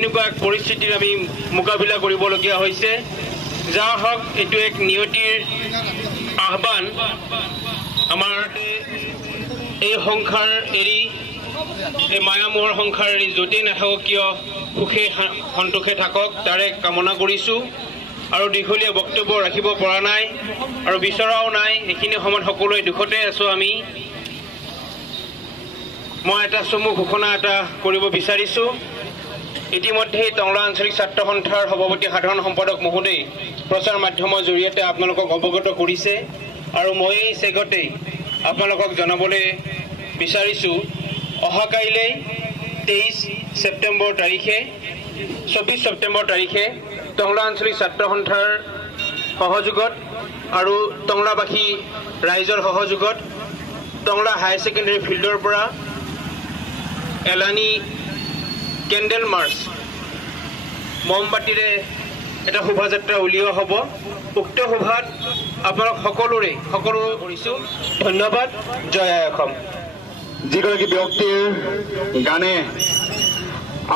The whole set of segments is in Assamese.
এনেকুৱা এক পৰিস্থিতিৰ আমি মোকাবিলা কৰিবলগীয়া হৈছে। যা হওক, এইটো এক নিয়তিৰ আহ্বান। আমাৰ এই সংসাৰ এৰি, এই মায়ামোহৰ সংসাৰ এৰি য'তেই নাথাকক কিয় সুখে সন্তোষে থাকক তাৰে কামনা কৰিছোঁ। আৰু দীঘলীয়া বক্তব্য ৰাখিব পৰা নাই আৰু বিচৰাও নাই। এইখিনি সময়ত সকলোৱে দুখতে আছোঁ আমি। মই এটা চমু ঘোষণা এটা কৰিব বিচাৰিছোঁ। ইতিমধ্যেই টংলা আঞ্চলিক ছাত্ৰ সন্থাৰ সভাপতি সাধাৰণ সম্পাদক মহোদয় প্ৰচাৰ মাধ্যমৰ জৰিয়তে আপোনালোকক অৱগত কৰিছে আৰু মই এই চেগতেই আপোনালোকক জনাবলৈ বিচাৰিছোঁ, অহাকাইলৈ 24 ছেপ্টেম্বৰ তাৰিখে টংলা আঞ্চলিক ছাত্ৰ সন্থাৰ সহযোগত আৰু টংলাবাসী ৰাইজৰ সহযোগত টংলা হায়াৰ ছেকেণ্ডেৰী ফিল্ডৰ পৰা এলানি কেণ্ডেল মাৰ্চ মমবাতিৰে এটা শোভাযাত্ৰা উলিওৱা হ'ব। উক্ত সভাত আপোনালোক সকলো কৰিছোঁ। ধন্যবাদ। জয় আই অসম। যিগৰাকী ব্যক্তিৰ গানে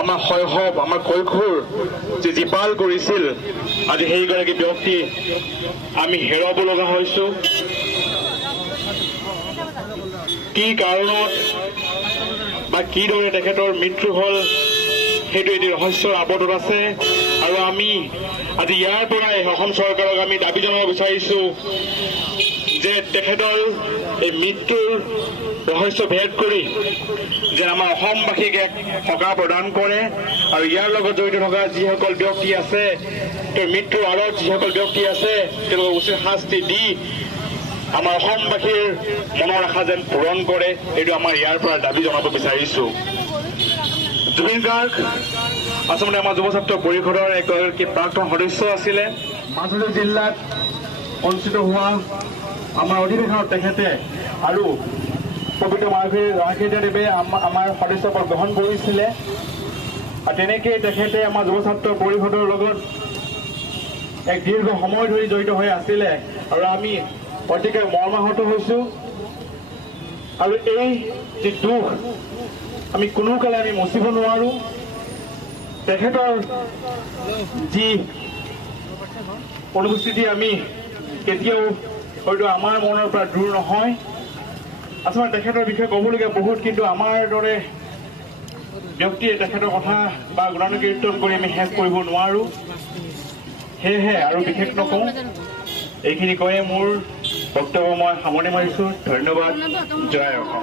আমাৰ শৈশৱ, আমাৰ কৈশোৰ যে জীপাল কৰিছিল, আজি সেইগৰাকী ব্যক্তি আমি হেৰুৱাব লগা হৈছোঁ। কি কাৰণত বা কিদৰে তেখেতৰ মৃত্যু হ'ল সেইটো এটি ৰহস্যৰ আৱদ্ধত আছে। আৰু আমি আজি ইয়াৰ পৰাই অসম চৰকাৰক আমি দাবী জনাব বিচাৰিছোঁ যে তেখেতৰ এই মৃত্যুৰ ৰহস্য ভেদ কৰি যে আমাৰ অসমবাসীক এক সকাহ প্ৰদান কৰে আৰু ইয়াৰ লগত জড়িত থকা যিসকল ব্যক্তি আছে, তেওঁৰ মৃত্যুৰ আঁৰত যিসকল ব্যক্তি আছে, তেওঁলোকক উচিত শাস্তি দি আমাৰ অসমবাসীৰ মনৰ আশা যেন পূৰণ কৰে, এইটো আমাৰ ইয়াৰ পৰা দাবী জনাব বিচাৰিছোঁ। জুবিন গাৰ্গ আচলতে আমাৰ যুৱ ছাত্ৰ পৰিষদৰ এগৰাকী প্ৰাক্তন সদস্য আছিলে। মাজুলী জিলাত অনুষ্ঠিত হোৱা আমাৰ অধিৱেশনত তেখেতে আৰু পবিত্ৰ মাৰ্ঘেৰিটাদেৱে আমাৰ সদস্যপদ গ্ৰহণ কৰিছিলে। আৰু তেনেকেই তেখেতে আমাৰ যুৱ ছাত্ৰ পৰিষদৰ লগত এক দীৰ্ঘ সময় ধৰি জড়িত হৈ আছিলে আৰু আমি অতিকে মৰ্মাহত হৈছোঁ। আৰু এই যি দুখ আমি কোনো কালে আমি মচিব নোৱাৰোঁ। তেখেতৰ যি অনুপস্থিতি আমি কেতিয়াও হয়তো আমাৰ মনৰ পৰা দূৰ নহয়। আচলতে তেখেতৰ বিষয়ে ক'বলগীয়া বহুত, কিন্তু আমাৰ দৰে ব্যক্তিয়ে তেখেতৰ কথা বা গুণানুকীৰ্তন কৰি আমি শেষ কৰিব নোৱাৰোঁ। সেয়েহে আৰু বিশেষ নকওঁ, এইখিনি কৈয়ে মোৰ বক্তব্য মই সামৰণি মাৰিছোঁ। ধন্যবাদ। জয় অসম।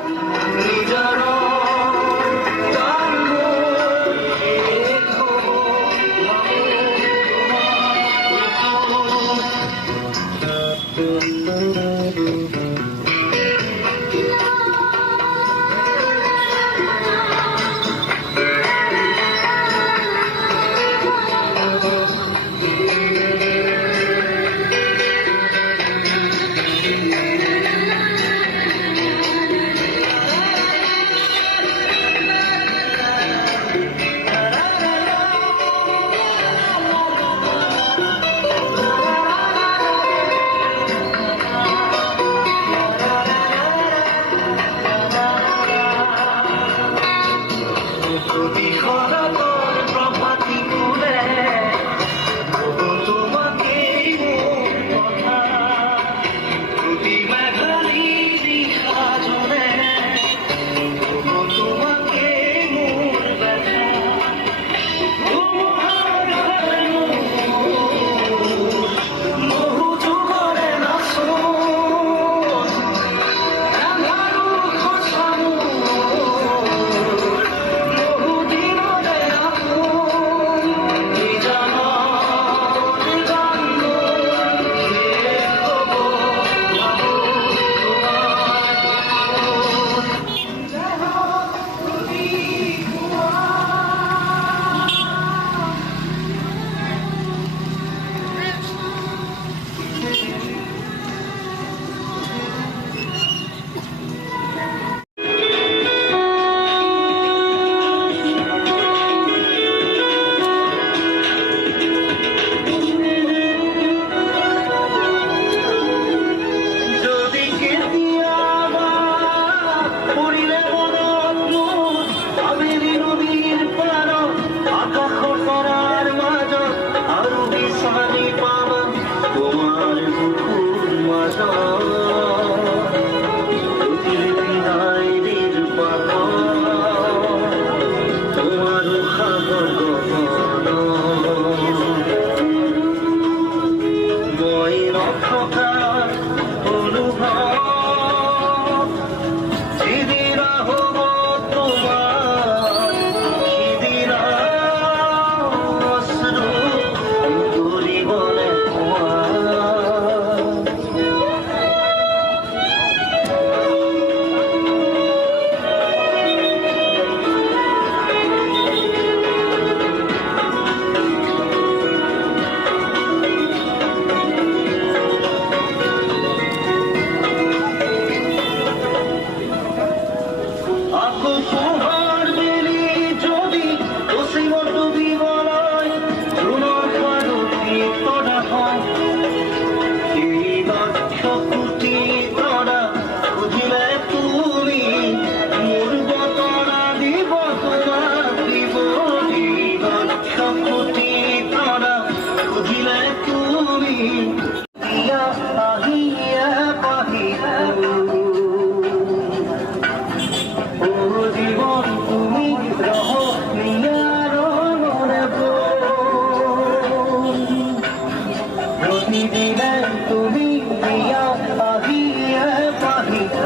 প্রতিদিনে তুমি দিয়া পাহিয়ে পাহিত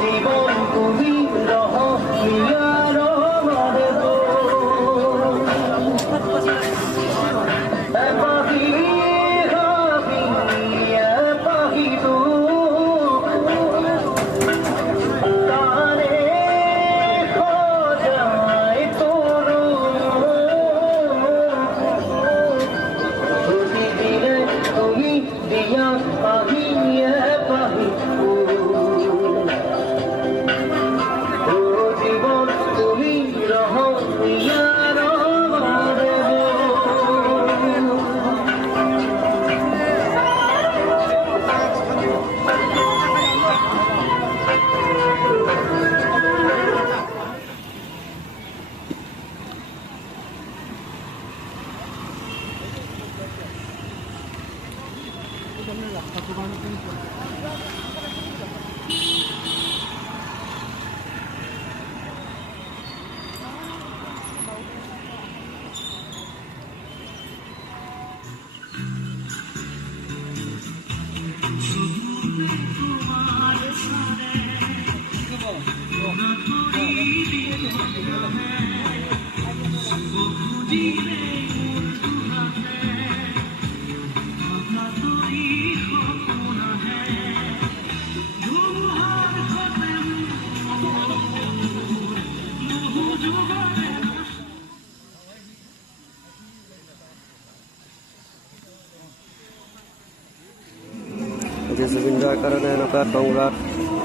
জীবন তুমি রহ ইয়ার মারে পাহি পাহি তু তারে খোঁজায় তোর প্রতিদিনে তুমি দিয়া পাহিয়ে পাহি জীবন তুমি রহ ইয়ার মারে আজি জুবিন দাৰ কাৰণে এনেকুৱা টংলাত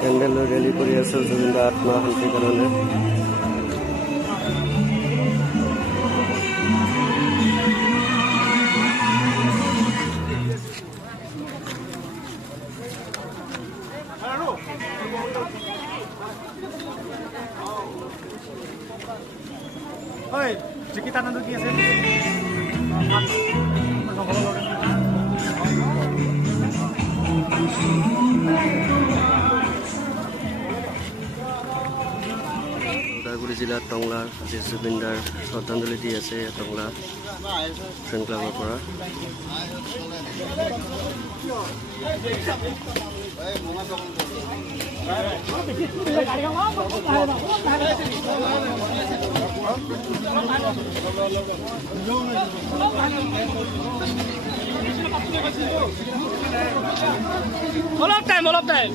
কেণ্ডেল লৈ ৰেলী কৰি আছে জুবিন দাৰ আত্মা শান্তিৰ কাৰণে। ওদালগুৰি জিলাত টংলাৰ আজি জুবিন দাৰ শ্ৰদ্ধাঞ্জলি দি আছে টংলা ফ্ৰেণ্ড ক্লাবৰ পৰা। অলপ টাইম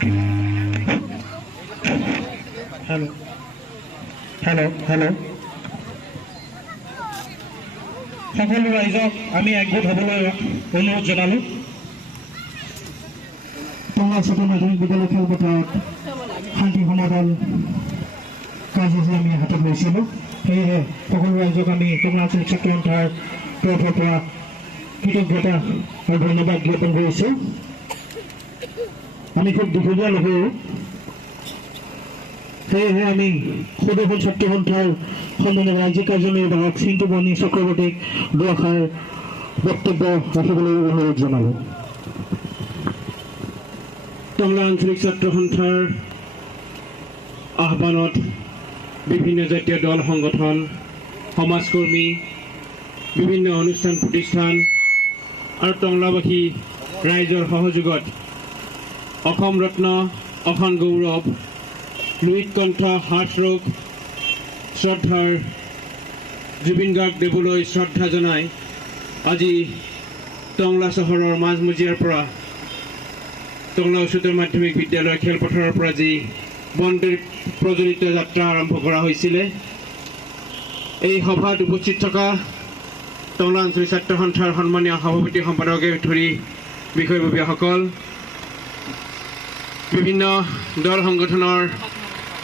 হেল্ল' হেল্ল' হেল্ল' সকলো ৰাইজক আমি একগোট হ'বলৈ অনুৰোধ জনালোঁ। টংলা চতুৰ মাধ্যমিক বিদ্যালয় খেলপথাৰত শান্তি সমাধান কাৰ্যসূচী আমি হাতত লৈছিলোঁ। সেয়েহে সকলো ৰাইজক আমি টংলা আঞ্চলিক ছাত্ৰ সন্থাৰ তৰফৰ পৰা কৃতজ্ঞতা আৰু ধন্যবাদ জ্ঞাপন কৰিছোঁ। আমি খুব দীঘলীয়া নহওঁ, সেয়েহে আমি সদৌ ছাত্ৰ সন্থাৰ সন্মানীয় ৰাজ্যিক কাৰ্যনিৰ্বাহক চিন্তু বৰ্ণী চক্ৰৱৰ্তীক দুআষাৰ বক্তব্য ৰাখিবলৈ অনুৰোধ জনালোঁ। টংলা আঞ্চলিক ছাত্ৰ সন্থাৰ আহ্বানত বিভিন্ন জাতীয় দল সংগঠন, সমাজকৰ্মী, বিভিন্ন অনুষ্ঠান প্ৰতিষ্ঠান আৰু টংলাবাসী ৰাইজৰ সহযোগত অসম ৰত্ন, অসম গৌৰৱ, লুইত কণ্ঠ হাৰ্ট ৰোগ শ্ৰদ্ধাৰ জুবিন গাৰ্গ দেৱলৈ শ্ৰদ্ধা জনাই আজি টংলা চহৰৰ মাজমজিয়াৰ পৰা টংলা উচ্চতৰ মাধ্যমিক বিদ্যালয় খেলপথাৰৰ পৰা যি বন্তি প্ৰজ্বলিত যাত্ৰা আৰম্ভ কৰা হৈছিলে, এই সভাত উপস্থিত থকা টংলা আঞ্চলিক ছাত্ৰ সন্থাৰ সন্মানীয় সভাপতি সম্পাদকে ধৰি বিষয়ববীয়াসকল, বিভিন্ন দল সংগঠনৰ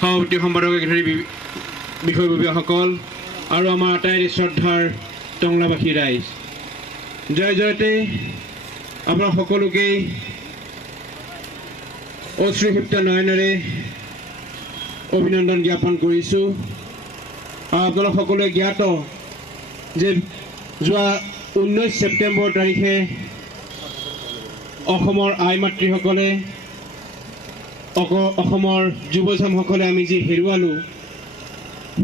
সভাপতি সম্পাদকে ধৰি বিষয়ববীয়াসকল আৰু আমাৰ আটাইৰে শ্ৰদ্ধাৰ টংলাবাসী ৰাইজ, জয় জয়তে আপোনাক সকলোকেই অশ্ৰুসিক্ত নয়নেৰে অভিনন্দন জ্ঞাপন কৰিছোঁ। আপোনালোক সকলোৱে জ্ঞাত যে যোৱা 19 ছেপ্টেম্বৰ তাৰিখে অসমৰ আই মাতৃসকলে, অসমৰ যুৱচামসকলে আমি যি হেৰুৱালোঁ,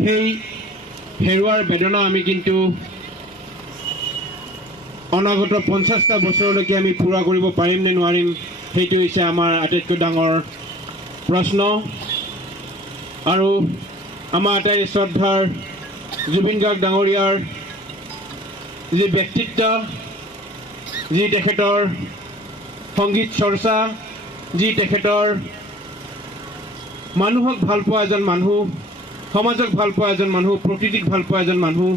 সেই হেৰুৱাৰ বেদনা আমি কিন্তু অনাগত 50টা বছৰলৈকে আমি পূৰা কৰিব পাৰিম নে নোৱাৰিম, সেইটো হৈছে আমাৰ আটাইতকৈ ডাঙৰ প্ৰশ্ন। আৰু আমাৰ আটাই শ্ৰদ্ধাৰ জুবিন গাৰ্গ ডাঙৰীয়াৰ যি ব্যক্তিত্ব, যি তেখেতৰ সংগীত চৰ্চা, যি তেখেতৰ মানুহক ভাল পোৱা এজন মানুহ, সমাজক ভাল পোৱা এজন মানুহ, প্ৰকৃতিক ভাল পোৱা এজন মানুহ,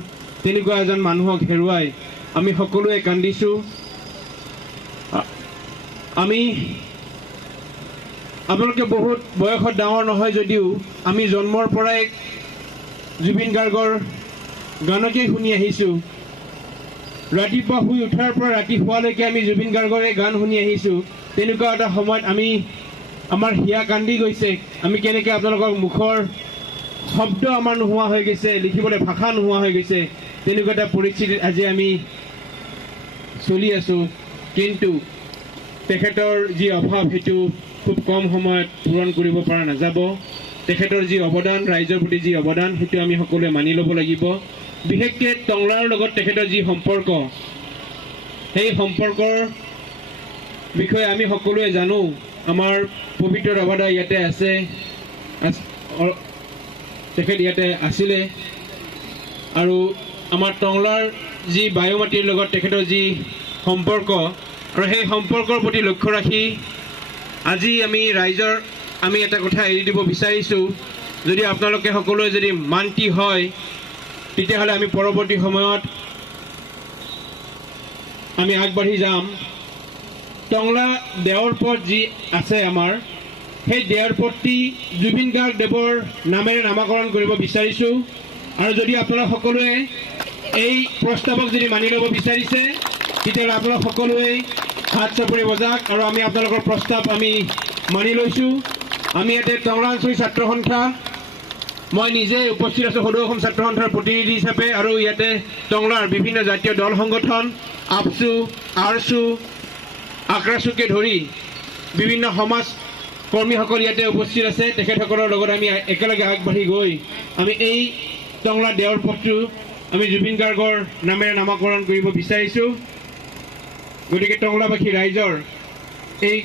তেনেকুৱা এজন মানুহক হেৰুৱাই আমি সকলোৱে কান্দিছোঁ। আমি আপোনালোকে বহুত বয়সত ডাঙৰ নহয় যদিও আমি জন্মৰ পৰাই জুবিন গাৰ্গৰ গানকেই শুনি আহিছোঁ। ৰাতিপুৱা শুই উঠাৰ পৰা ৰাতি শোৱালৈকে আমি জুবিন গাৰ্গৰে গান শুনি আহিছোঁ। তেনেকুৱা এটা সময়ত আমাৰ হিয়া কান্দি গৈছে। আমি কেনেকৈ আপোনালোকৰ মুখৰ শব্দ আমাৰ নোহোৱা হৈ গৈছে, লিখিবলৈ ভাষা নোহোৱা হৈ গৈছে, তেনেকুৱা এটা পৰিস্থিতিত আজি আমি চলি আছোঁ। কিন্তু তেখেতৰ যি অভাৱ সেইটো খুব কম সময়ত পূৰণ কৰিব পৰা নাযাব। তেখেতৰ যি অৱদান, ৰাইজৰ প্ৰতি যি অৱদান, সেইটো আমি সকলোৱে মানি ল'ব লাগিব। বিশেষকৈ টংলাৰ লগত তেখেতৰ যি সম্পৰ্ক, সেই সম্পৰ্কৰ বিষয়ে আমি সকলোৱে জানো। আমাৰ পবিত্ৰ ৰাভাদা ইয়াতে আছে, তেখেত ইয়াতে আছিলে। আৰু আমাৰ টংলাৰ যি বায়ুমাটিৰ লগত তেখেতৰ যি সম্পৰ্ক, আৰু সেই সম্পৰ্কৰ প্ৰতি লক্ষ্য ৰাখি আজি আমি এটা কথা এৰি দিব বিচাৰিছোঁ। যদি আপোনালোকে সকলোৱে যদি মান্তি হয়, তেতিয়াহ'লে আমি পৰৱৰ্তী সময়ত আমি আগবাঢ়ি যাম। টংলা দেওৰ পথ যি আছে আমাৰ, সেই দেওৰ পথটি জুবিন গাৰ্গ দেৱৰ নামেৰে নামাকৰণ কৰিব বিচাৰিছোঁ। আৰু যদি আপোনালোক সকলোৱে এই প্ৰস্তাৱক যদি মানি ল'ব বিচাৰিছে, তেতিয়াহ'লে আপোনালোক সকলোৱে হাত চাপৰি বজাওক। আৰু আমি আপোনালোকৰ প্ৰস্তাৱ আমি মানি লৈছোঁ। আমি ইয়াতে টংলা আঞ্চলিক ছাত্ৰ সন্থা, মই নিজে উপস্থিত আছোঁ সদৌ অসম ছাত্ৰ সন্থাৰ প্ৰতিনিধি হিচাপে, আৰু ইয়াতে টংলাৰ বিভিন্ন জাতীয় দল সংগঠন, আপচু, আৰচু, আক্ৰাচুকে ধৰি বিভিন্ন সমাজ কৰ্মীসকল ইয়াতে উপস্থিত আছে। তেখেতসকলৰ লগত আমি একেলগে আগবাঢ়ি গৈ আমি এই টংলা দেওৰ পথটো আমি জুবিন গাৰ্গৰ নামেৰে নামাকৰণ কৰিব বিচাৰিছোঁ। গতিকে টংলাবাসী ৰাইজৰ এই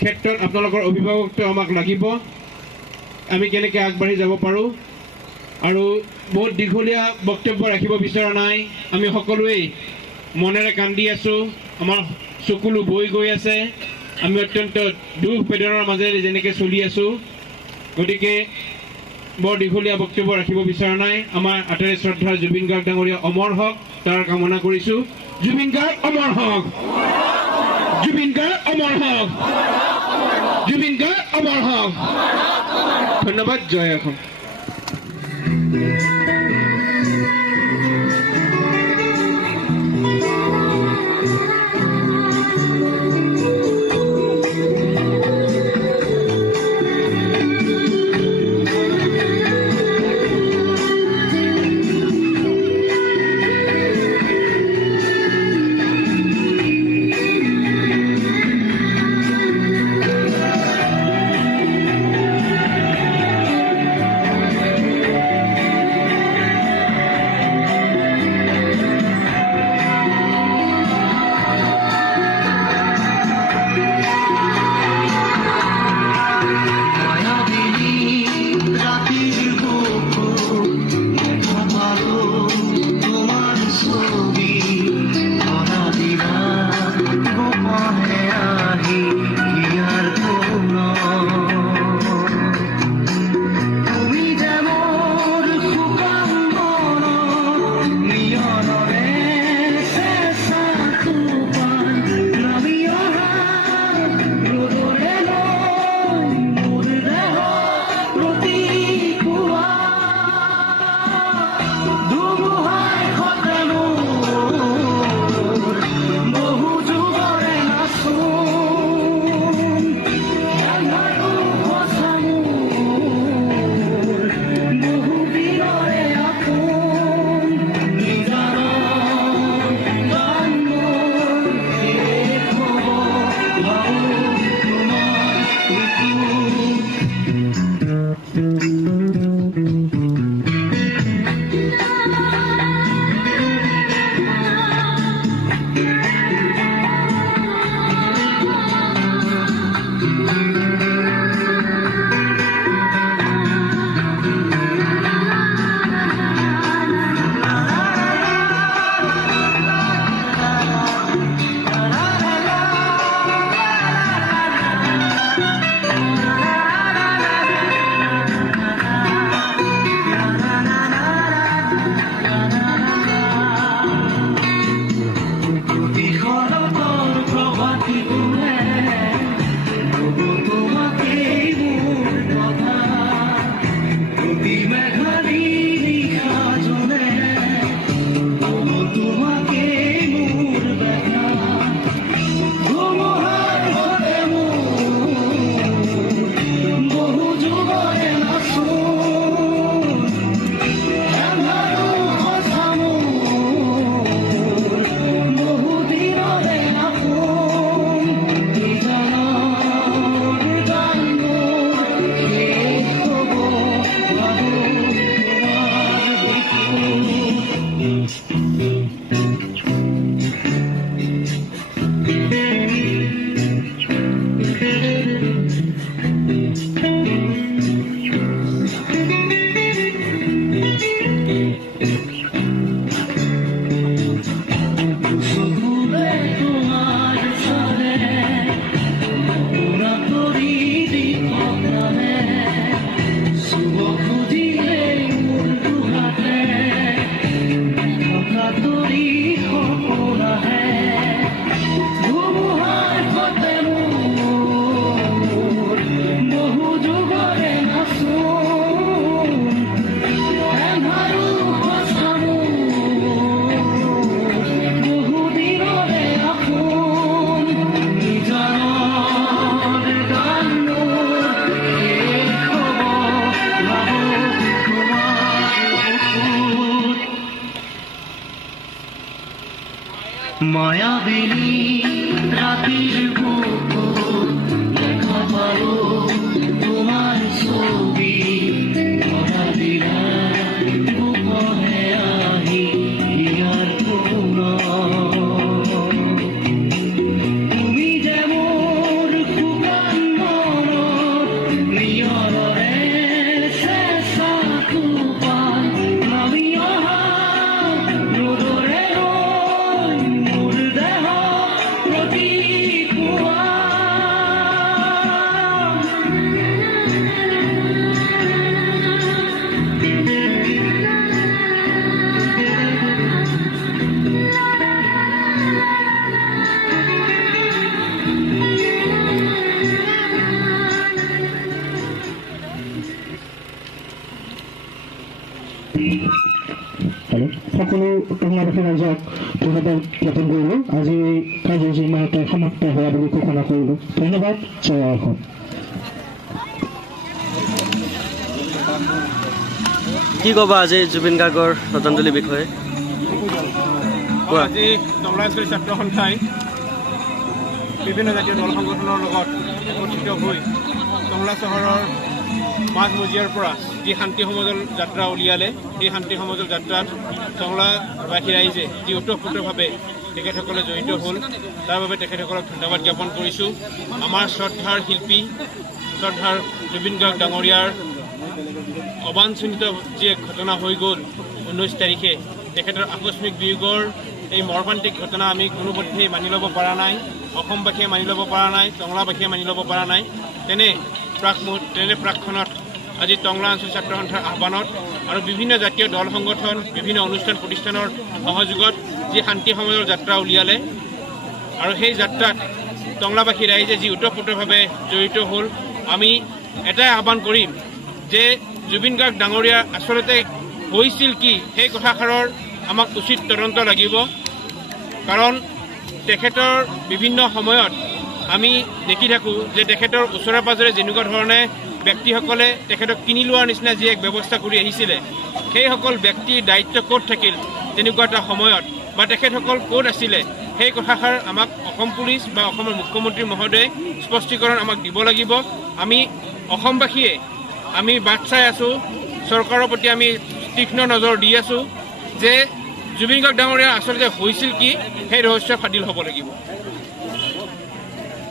ক্ষেত্ৰত আপোনালোকৰ অভিভাৱকত্ব আমাক লাগিব। আমি কেনেকৈ আগবাঢ়ি যাব পাৰোঁ। আৰু বহুত দীঘলীয়া বক্তব্য ৰাখিব বিচৰা নাই। আমি সকলোৱেই মনেৰে কান্দি আছোঁ, আমাৰ চকুলো বৈ গৈ আছে। আমি অত্যন্ত দুখ বেদনাৰ মাজেৰে যেনেকৈ চলি আছো গতিকে বৰ দীঘলীয়া বক্তব্য ৰাখিব বিচৰা নাই আমাৰ আটাইৰে শ্ৰদ্ধাৰ জুবিন গাৰ্গ ডাঙৰীয়া অমৰ হওক তাৰ কামনা কৰিছো জুবিন গাৰ্গ অমৰ হওক জুবিন গাৰ্গ অমৰ হওক জুবিন গাৰ্গ অমৰ হওক ধন্যবাদ জয় অসম মায়াবিনী রাতির বুকুর দেখা পালো তোমার ছবি ধরা দিলা গোপনে আহি ইয়ার পুরা তুমি যে মোর খুকান মনত নিয়রে শেষা কুপান আমি আহা রোদরে মোর দেহ সকলো টংলাবাসী ৰাইজক ধন্যবাদ জ্ঞাপন কৰিলোঁ। আজি এই কাৰ্যসূচী ইমানতে সমাপ্ত হোৱা বুলি ঘোষণা কৰিলোঁ। ধন্যবাদ। জয় অসম। কি ক'বা আজি জুবিন গাৰ্গৰ শ্ৰদ্ধাঞ্জলিৰ বিষয়ে? আজি টংলা আঞ্চলিক ছাত্ৰ সন্থাই বিভিন্ন জাতীয় দল সংগঠনৰ লগত একত্ৰিত হৈ টংলা চহৰৰ মাজমজিয়াৰ পৰা যি শান্তি সমজল যাত্ৰা উলিয়ালে, সেই শান্তি সমজল যাত্ৰাত টংলাবাসী ৰাইজে যি ওতঃপ্ৰোতভাৱে তেখেতসকলে জড়িত হ'ল, তাৰ বাবে তেখেতসকলক ধন্যবাদ জ্ঞাপন কৰিছোঁ। আমাৰ শ্ৰদ্ধাৰ শিল্পী, শ্ৰদ্ধাৰ জুবিন গাৰ্গ ডাঙৰীয়াৰ অবাঞ্ছনিত যি এক ঘটনা হৈ গ'ল 19 তাৰিখে, তেখেতৰ আকস্মিক বিয়োগৰ এই মৰ্মান্তিক ঘটনা আমি কোনোপধ্যেই মানি ল'ব পৰা নাই। অসমবাসীয়ে মানি ল'ব পৰা নাই, টংলাবাসীয়ে মানি ল'ব পৰা নাই। তেনে প্ৰাকক্ষণত আজি টংলা আঞ্চলিক ছাত্ৰ সন্থাৰ আহ্বানত আৰু বিভিন্ন জাতীয় দল সংগঠন, বিভিন্ন অনুষ্ঠান প্ৰতিষ্ঠানৰ সহযোগত যি শান্তি সমাজৰ যাত্ৰা উলিয়ালে আৰু সেই যাত্ৰাত টংলাবাসী ৰাইজে যি ওতঃপ্ৰোতভাৱে জড়িত হ'ল, আমি এটাই আহ্বান কৰিম যে জুবিন গাৰ্গ ডাঙৰীয়া আচলতে হৈছিল কি, সেই কথাষাৰৰ আমাক উচিত তদন্ত লাগিব। কাৰণ তেখেতৰ বিভিন্ন সময়ত আমি দেখি থাকোঁ যে তেখেতৰ ওচৰে পাজৰে যেনেকুৱা ধৰণে ব্যক্তিসকলে তেখেতক কিনি লোৱাৰ নিচিনা যি এক ব্যৱস্থা কৰি আহিছিলে, সেইসকল ব্যক্তিৰ দায়িত্ব ক'ত থাকিল তেনেকুৱা এটা সময়ত, বা তেখেতসকল ক'ত আছিলে, সেই কথাষাৰ আমাক অসম পুলিচ বা অসমৰ মুখ্যমন্ত্ৰী মহোদয়ে স্পষ্টীকৰণ আমাক দিব লাগিব। আমি অসমবাসীয়ে আমি বাট চাই আছোঁ, চৰকাৰৰ প্ৰতি আমি তীক্ষ্ণ নজৰ দি আছোঁ যে জুবিন গাৰ্গ ডাঙৰীয়া আচলতে হৈছিল কি, সেই ৰহস্য ফাদিল হ'ব লাগিব।